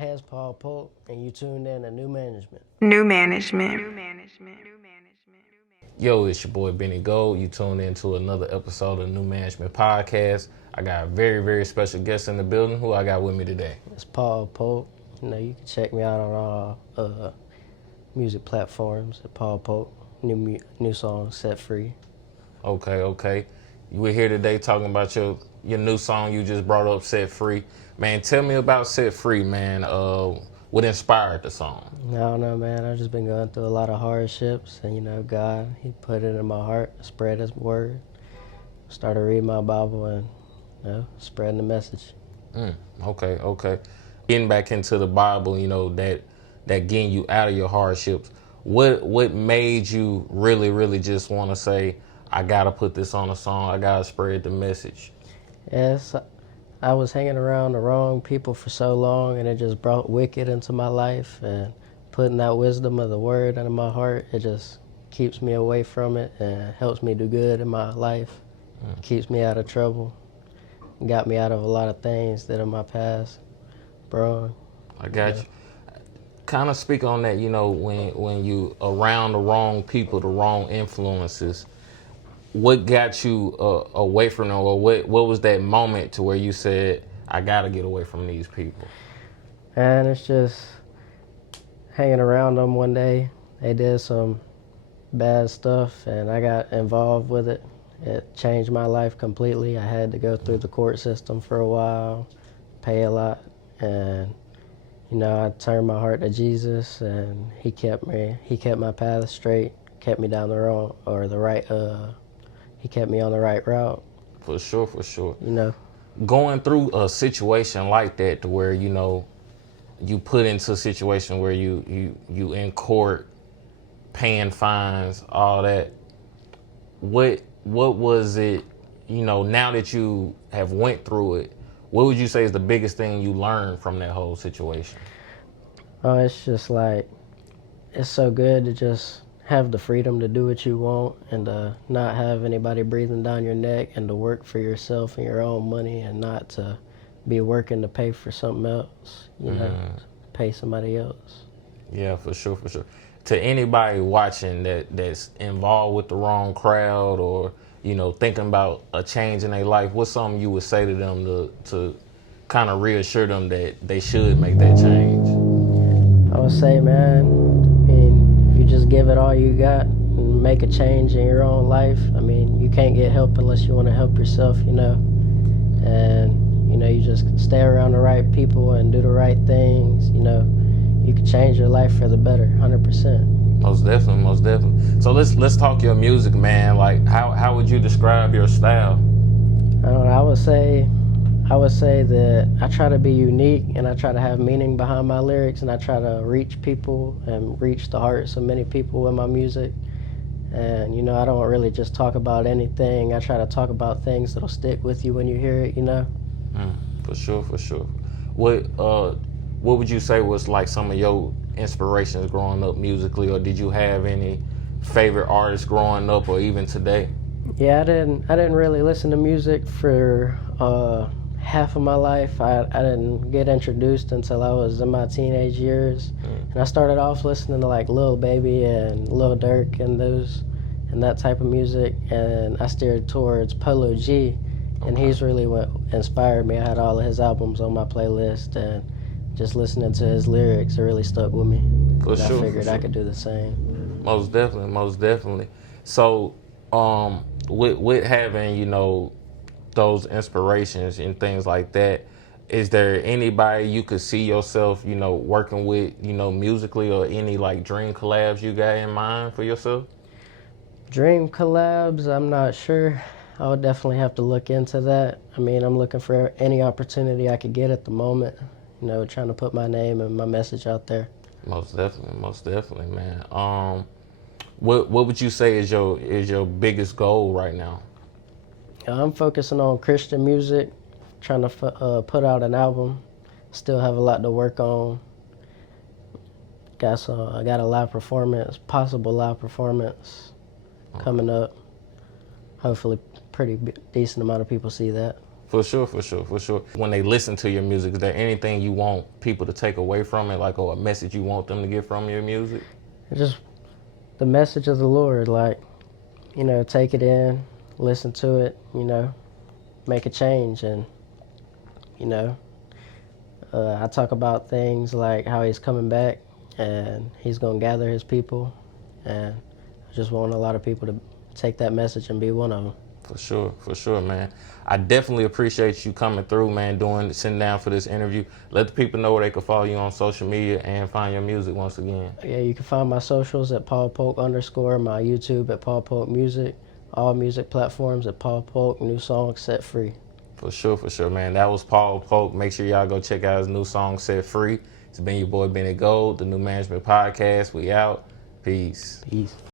Hey, it's Paul Polk, and you tuned in to New Management. New management. Yo, it's your boy Benny Gold. You tuned into another episode of New Management Podcast. I got a very, very special guest in the building. Who I got with me today? It's Paul Polk. You can check me out on all music platforms at Paul Polk. New song, Set Free. Okay. We're here today talking about your new song you just brought up, Set Free. Man, tell me about Set Free, man. What inspired the song? I don't know, man. I've just been going through a lot of hardships, and God, He put it in my heart to spread His word. Started reading my Bible and spreading the message. Okay. Getting back into the Bible, that getting you out of your hardships. What made you really just want to say, I gotta put this on a song, I gotta spread the message? Yes, I was hanging around the wrong people for so long, and it just brought wicked into my life. And putting that wisdom of the word into my heart, it just keeps me away from it and helps me do good in my life. Keeps me out of trouble. Got me out of a lot of things that in my past, bro. I got you. Kind of speak on that, when you around the wrong people, the wrong influences. What got you away from them, or what was that moment to where you said, I gotta get away from these people? And it's just hanging around them one day. They did some bad stuff, and I got involved with it. It changed my life completely. I had to go through the court system for a while, pay a lot, and I turned my heart to Jesus, and He kept my path straight, kept me down the wrong or the right. He kept me on the right route. For sure. Going through a situation like that, to where you put into a situation where you in court, paying fines, all that. What was it? Now that you have went through it, what would you say is the biggest thing you learned from that whole situation? It's just like, it's so good to just have the freedom to do what you want and to not have anybody breathing down your neck, and to work for yourself and your own money, and not to be working to pay for something else, pay somebody else. Yeah, for sure. To anybody watching that's involved with the wrong crowd, or thinking about a change in their life, what's something you would say to them to kind of reassure them that they should make that change? I would say, man, if you just give it all you got and make a change in your own life, you can't get help unless you want to help yourself, and you just stay around the right people and do the right things, you can change your life for the better, 100%. Most definitely. So let's talk your music, man. Like, how would you describe your style? I don't know. I would say that I try to be unique, and I try to have meaning behind my lyrics, and I try to reach people and reach the hearts of many people with my music. And I don't really just talk about anything. I try to talk about things that'll stick with you when you hear it. For sure. What would you say was like some of your inspirations growing up musically, or did you have any favorite artists growing up, or even today? Yeah, I didn't really listen to music for half of my life. I didn't get introduced until I was in my teenage years, and I started off listening to like Lil Baby and Lil Durk and that type of music, and I steered towards Polo G, and he's really what inspired me. I had all of his albums on my playlist, and just listening to his lyrics, it really stuck with me. For sure. I figured I could do the same. Most definitely. So, with having those inspirations and things like that, is there anybody you could see yourself working with musically, or any like dream collabs you got in mind for yourself? Dream collabs, I'm not sure. I would definitely have to look into that. I'm looking for any opportunity I could get at the moment, trying to put my name and my message out there. Most definitely, man. What would you say is your biggest goal right now? I'm focusing on Christian music, trying to put out an album. Still have a lot to work on. I got a live performance, possible live performance coming up. Hopefully, pretty decent amount of people see that. For sure. When they listen to your music, is there anything you want people to take away from it, like, or a message you want them to get from your music? Just the message of the Lord, like, take it in, listen to it, make a change. And, I talk about things like how he's coming back and he's going to gather his people. And I just want a lot of people to take that message and be one of them. For sure, man. I definitely appreciate you coming through, man, sitting down for this interview. Let the people know where they can follow you on social media and find your music once again. Yeah, you can find my socials at Polk _, my YouTube at Polk Music, all music platforms at Polk, new song Set Free. For sure, man. That was Polk. Make sure y'all go check out his new song, Set Free. It's been your boy, Benny Gold, the New Management Podcast. We out. Peace.